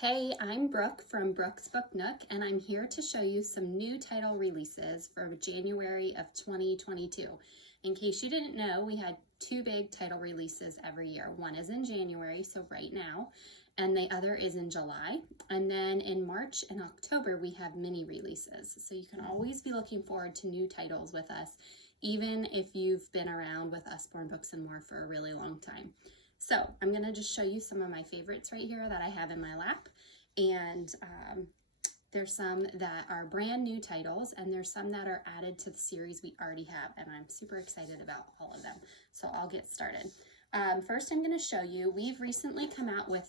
Hey, I'm Brooke from Brooke's Book Nook, and I'm here to show you some new title releases for January of 2022. In case you didn't know, we had two big title releases every year. One is in January, so right now, and the other is in July. And then in March and October, we have mini releases. So you can always be looking forward to new titles with us, even if you've been around with Usborne Books and More for a really long time. So I'm going to just show you some of my favorites right here that I have in my lap. And there's some that are brand new titles, and there's some that are added to the series we already have. And I'm super excited about all of them. So I'll get started. First, I'm going to show you, we've recently come out with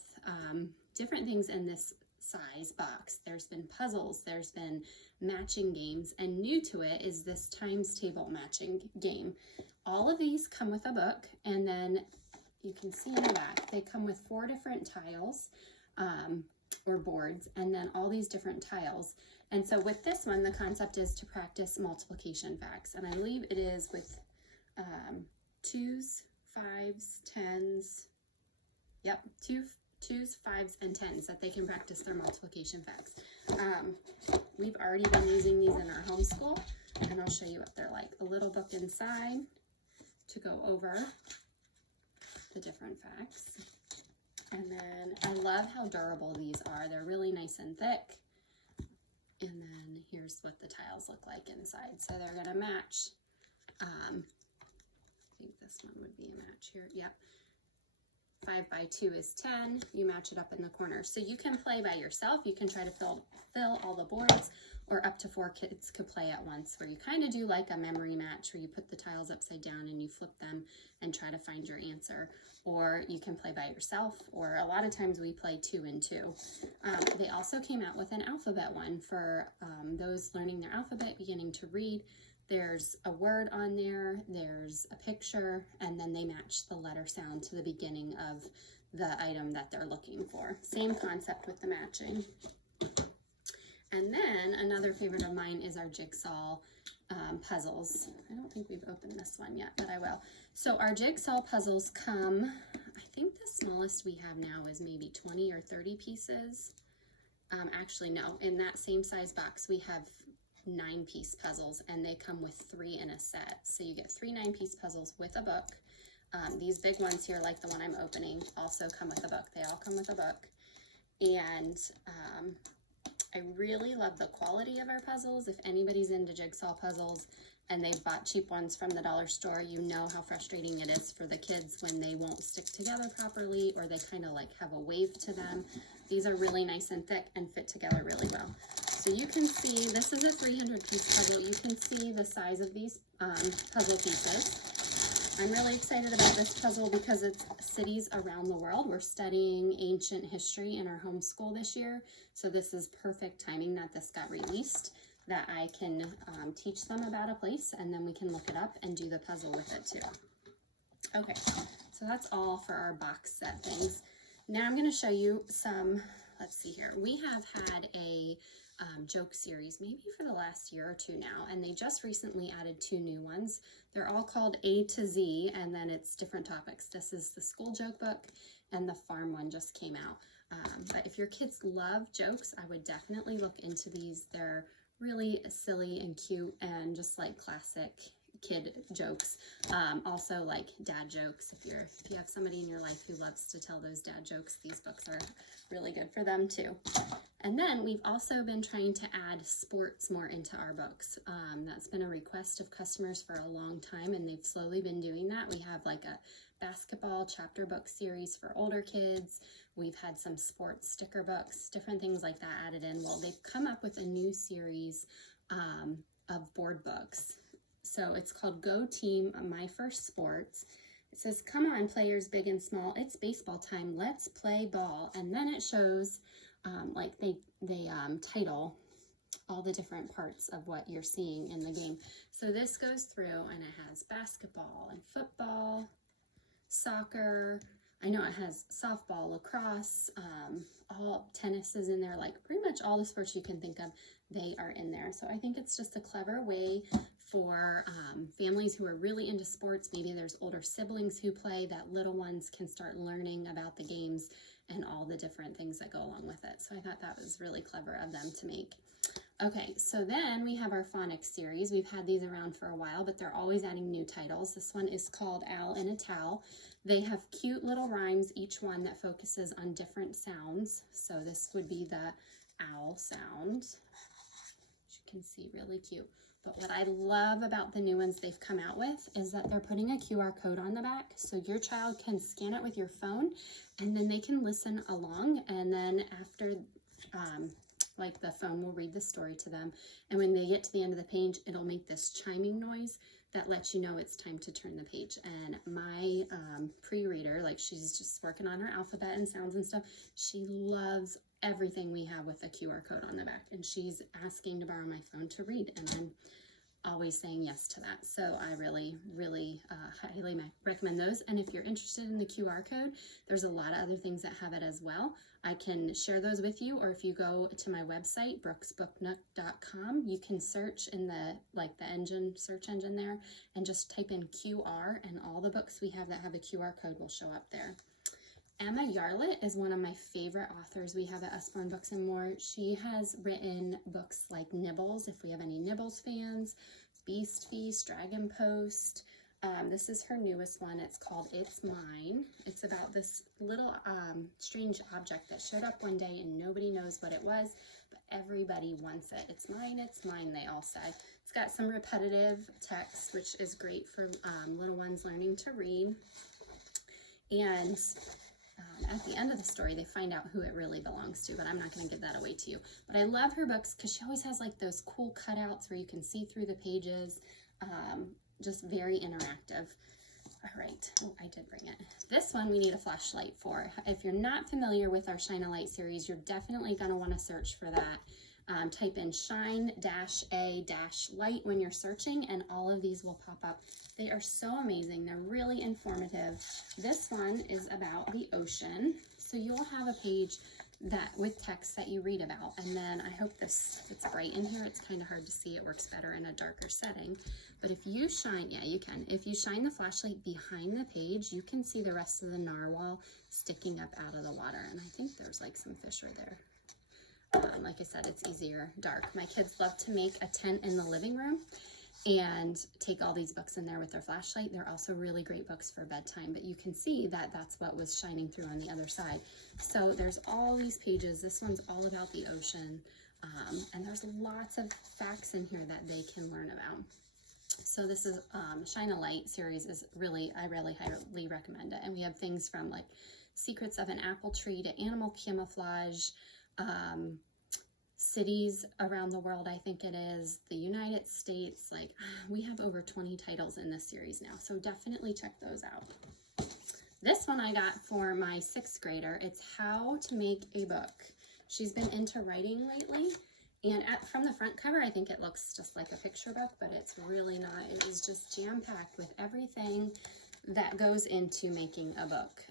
different things in this size box. There's been puzzles, there's been matching games, and new to it is this times table matching game. All of these come with a book, and then you can see in the back, they come with 4 different tiles or boards, and then all these different tiles. And so with this one, the concept is to practice multiplication facts. And I believe it is with 2s, 5s, 10s. Yep, 2s, 5s, and 10s that they can practice their multiplication facts. We've already been using these in our homeschool, and I'll show you what they're like. A little book inside to go over the different facts. And then I love how durable these are. They're really nice and thick. And then here's what the tiles look like inside. So they're gonna match. I think this one would be a match here. Yep. 5 by 2 is 10. You match it up in the corner. So you can play by yourself. You can try to fill all the boards, or up to 4 kids could play at once, where you kind of do like a memory match where you put the tiles upside down and you flip them and try to find your answer. Or you can play by yourself, or a lot of times we play 2 and 2. They also came out with an alphabet one for those learning their alphabet, beginning to read. There's a word on there, there's a picture, and then they match the letter sound to the beginning of the item that they're looking for. Same concept with the matching. And then another favorite of mine is our jigsaw puzzles. I don't think we've opened this one yet, but I will. So our jigsaw puzzles come, I think the smallest we have now is maybe 20 or 30 pieces. Actually, no, in that same size box, we have 9-piece puzzles, and they come with 3 in a set. So you get 3 9-piece puzzles with a book. These big ones here, like the one I'm opening, also come with a book. They all come with a book. And I really love the quality of our puzzles. If anybody's into jigsaw puzzles and they've bought cheap ones from the dollar store, you know how frustrating it is for the kids when they won't stick together properly, or they kind of like have a wave to them. These are really nice and thick and fit together really well. So you can see, this is a 300-piece puzzle. You can see the size of these puzzle pieces. I'm really excited about this puzzle because it's cities around the world. We're studying ancient history in our homeschool this year. So this is perfect timing that this got released, that I can teach them about a place, and then we can look it up and do the puzzle with it too. Okay, so that's all for our box set things. Now I'm going to show you some, let's see here. We have had a joke series maybe for the last year or 2 now, and they just recently added 2 new ones. They're all called A to Z, and then it's different topics. This is the school joke book, and the farm one just came out. But if your kids love jokes, I would definitely look into these. They're really silly and cute and just like classic kid jokes. Also like dad jokes. If you have somebody in your life who loves to tell those dad jokes, these books are really good for them too. And then we've also been trying to add sports more into our books. That's been a request of customers for a long time, and they've slowly been doing that. We have like a basketball chapter book series for older kids. We've had some sports sticker books, different things like that added in. Well, they've come up with a new series of board books. So it's called Go Team, My First Sports. It says, come on, players big and small, it's baseball time, let's play ball. And then it shows, like they title all the different parts of what you're seeing in the game. So this goes through, and it has basketball and football, soccer. I know it has softball, lacrosse, all tennis is in there, like pretty much all the sports you can think of, they are in there. So I think it's just a clever way for families who are really into sports. Maybe there's older siblings who play, that little ones can start learning about the games and all the different things that go along with it. So I thought that was really clever of them to make. Okay, so then we have our phonics series. We've had these around for a while, but they're always adding new titles. This one is called Owl in a Towel. They have cute little rhymes, each one that focuses on different sounds. So this would be the owl sound. As you can see, really cute. But what I love about the new ones they've come out with is that they're putting a QR code on the back, so your child can scan it with your phone, and then they can listen along, and then after like the phone will read the story to them, and when they get to the end of the page, it'll make this chiming noise that lets you know it's time to turn the page. And my pre-reader, like she's just working on her alphabet and sounds and stuff, she loves everything we have with a QR code on the back, and she's asking to borrow my phone to read, and I'm always saying yes to that. So I really highly recommend those. And if you're interested in the QR code, there's a lot of other things that have it as well. I can share those with you, or if you go to my website, brooksbooknook.com, you can search in the search engine there, and just type in QR, and all the books we have that have a QR code will show up there. Emma Yarlett is one of my favorite authors we have at Usborne Books More. She has written books like Nibbles, if we have any Nibbles fans, Beast Feast, Dragon Post. This is her newest one. It's called It's Mine. It's about this little strange object that showed up one day and nobody knows what it was, but everybody wants it. It's mine, they all say. It's got some repetitive text, which is great for little ones learning to read. And at the end of the story, they find out who it really belongs to, but I'm not going to give that away to you. But I love her books because she always has like those cool cutouts where you can see through the pages. Just very interactive. All right. Oh, I did bring it. This one we need a flashlight for. If you're not familiar with our Shine a Light series, you're definitely going to want to search for that. Type in shine-a-light when you're searching, and all of these will pop up. They are so amazing. They're really informative. This one is about the ocean. So you'll have a page that with text that you read about, and then I hope it's bright in here. It's kind of hard to see. It works better in a darker setting. But if you shine, yeah, you can. If you shine the flashlight behind the page, you can see the rest of the narwhal sticking up out of the water. And I think there's like some fish right there. Like I said, it's easier dark. My kids love to make a tent in the living room and take all these books in there with their flashlight. They're also really great books for bedtime, but you can see that that's what was shining through on the other side. So there's all these pages. This one's all about the ocean, and there's lots of facts in here that they can learn about. So this is Shine a Light series is really, I really highly recommend it. And we have things from like Secrets of an Apple Tree to Animal Camouflage, cities around the world, I think it is, the United States. Like, we have over 20 titles in this series now, so definitely check those out. This one I got for my 6th grader. It's How to Make a Book. She's been into writing lately, and from the front cover, I think it looks just like a picture book, but it's really not. It is just jam-packed with everything that goes into making a book.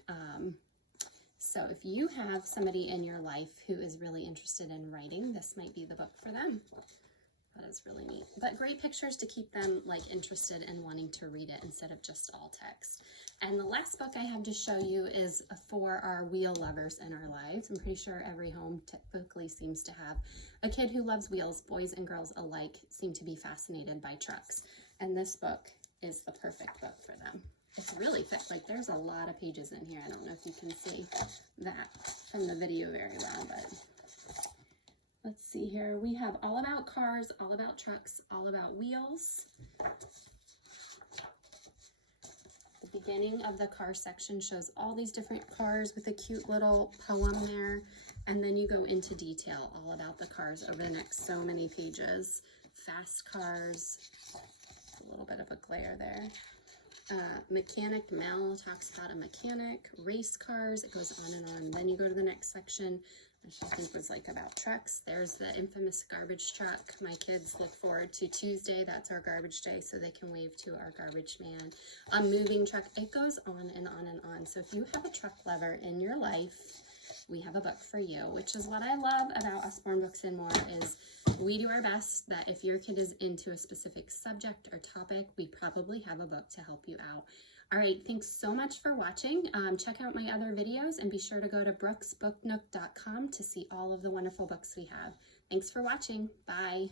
So if you have somebody in your life who is really interested in writing, this might be the book for them. That is really neat. But great pictures to keep them like interested in wanting to read it instead of just all text. And the last book I have to show you is for our wheel lovers in our lives. I'm pretty sure every home typically seems to have a kid who loves wheels. Boys and girls alike seem to be fascinated by trucks. And this book is the perfect book for them. It's really thick. Like, there's a lot of pages in here. I don't know if you can see that from the video very well, but let's see here. We have all about cars, all about trucks, all about wheels. The beginning of the car section shows all these different cars with a cute little poem there, and then you go into detail all about the cars over the next so many pages. Fast cars, a little bit of a glare there. Mechanic Mel talks about a mechanic, race cars, it goes on and on. Then you go to the next section, which I think was like about trucks. There's the infamous garbage truck. My kids look forward to Tuesday. That's our garbage day, so they can wave to our garbage man. A moving truck. It goes on and on and on. So if you have a truck lover in your life, we have a book for you, which is what I love about Usborne Books and More is we do our best that if your kid is into a specific subject or topic, we probably have a book to help you out. All right, thanks so much for watching. Check out my other videos and be sure to go to brooksbooknook.com to see all of the wonderful books we have. Thanks for watching. Bye.